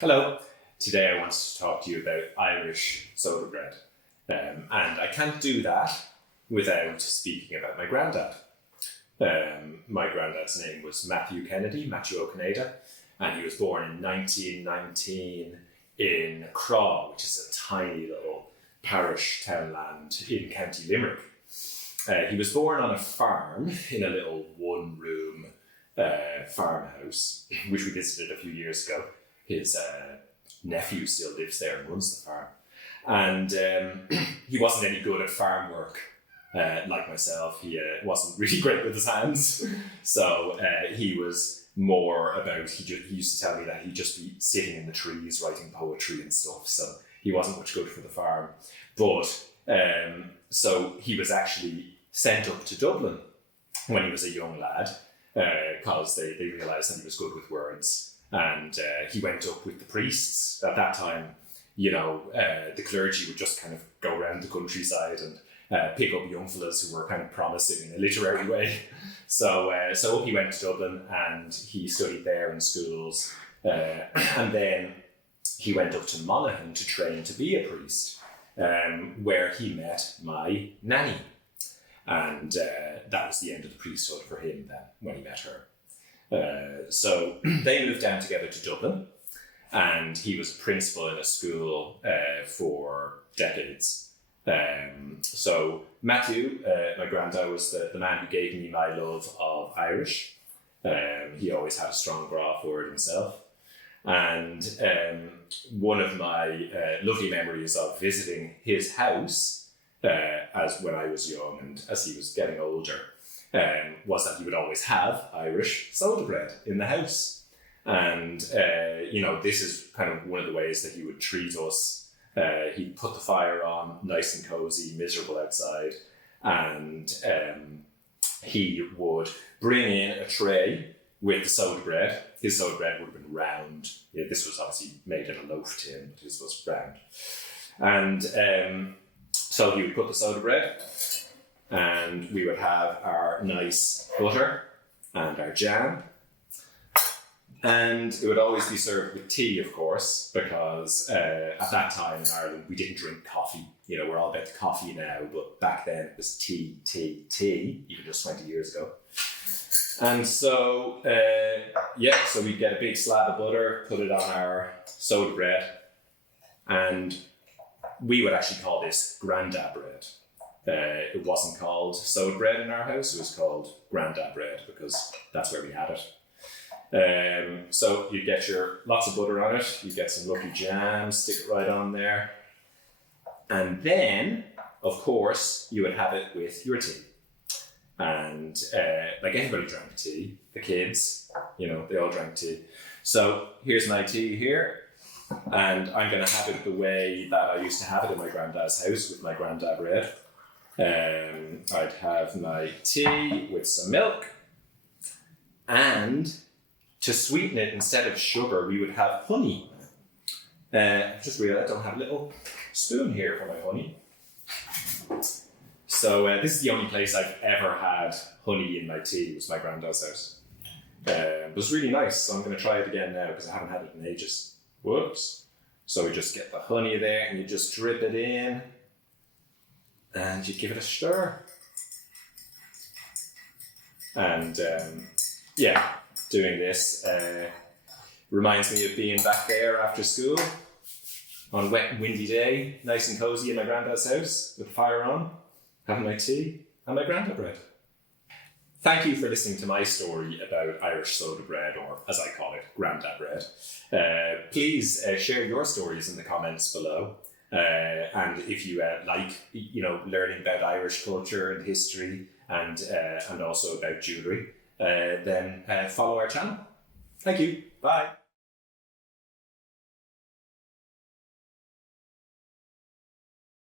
Hello. Today I want to talk to you about Irish soda bread. And I can't do that without speaking about my granddad. My granddad's name was Matthew O'Conada, and he was born in 1919 in Craw, which is a tiny little parish townland in County Limerick. He was born on a farm in a little one-room farmhouse, which we visited a few years ago. His nephew still lives there and runs the farm. And he wasn't any good at farm work. Like myself, he wasn't really great with his hands. So he was more about, he used to tell me that he'd just be sitting in the trees writing poetry and stuff. So he wasn't much good for the farm. But so he was actually sent up to Dublin when he was a young lad because they realised that he was good with words. And he went up with the priests. At that time, the clergy would just kind of go around the countryside and pick up young fellas who were kind of promising in a literary way. So up he went to Dublin and he studied there in schools. And then he went up to Monaghan to train to be a priest, where he met my nanny. And that was the end of the priesthood for him then, when he met her. So they moved down together to Dublin, and he was a principal in a school for decades. So Matthew, my granddad, was the man who gave me my love of Irish. He always had a strong grá for it himself. And one of my lovely memories of visiting his house as when I was young and as he was getting older was that he would always have Irish soda bread in the house. And, this is kind of one of the ways that he would treat us. He'd put the fire on, nice and cozy, miserable outside. And he would bring in a tray with the soda bread. His soda bread would have been round. Yeah, this was obviously made in a loaf tin, but his was round. And so he would put the soda bread, and we would have our nice butter and our jam. And it would always be served with tea, of course, because at that time in Ireland, we didn't drink coffee. We're all about the coffee now, but back then it was tea, even just 20 years ago. And so, so we'd get a big slab of butter, put it on our soda bread, and we would actually call this grandad bread. It wasn't called soda bread in our house, it was called grandad bread because that's where we had it. So you get lots of butter on it, you get some lucky jam, stick it right on there. And then, of course, you would have it with your tea. And like everybody drank tea, the kids, they all drank tea. So here's my tea here. And I'm going to have it the way that I used to have it in my granddad's house with my grandad bread. I'd have my tea with some milk, and to sweeten it, instead of sugar, we would have honey. I just realised I don't have a little spoon here for my honey. So this is the only place I've ever had honey in my tea, was my granddad's house. It was really nice, so I'm going to try it again now because I haven't had it in ages. Whoops. So we just get the honey there and you just drip it in and you give it a stir. And doing this reminds me of being back there after school on a wet and windy day, nice and cozy in my granddad's house with the fire on, having my tea and my grandad bread. Thank you for listening to my story about Irish soda bread, or as I call it, grandad bread. Please share your stories in the comments below. And if you like, learning about Irish culture and history and also about jewellery, then follow our channel. Thank you. Bye.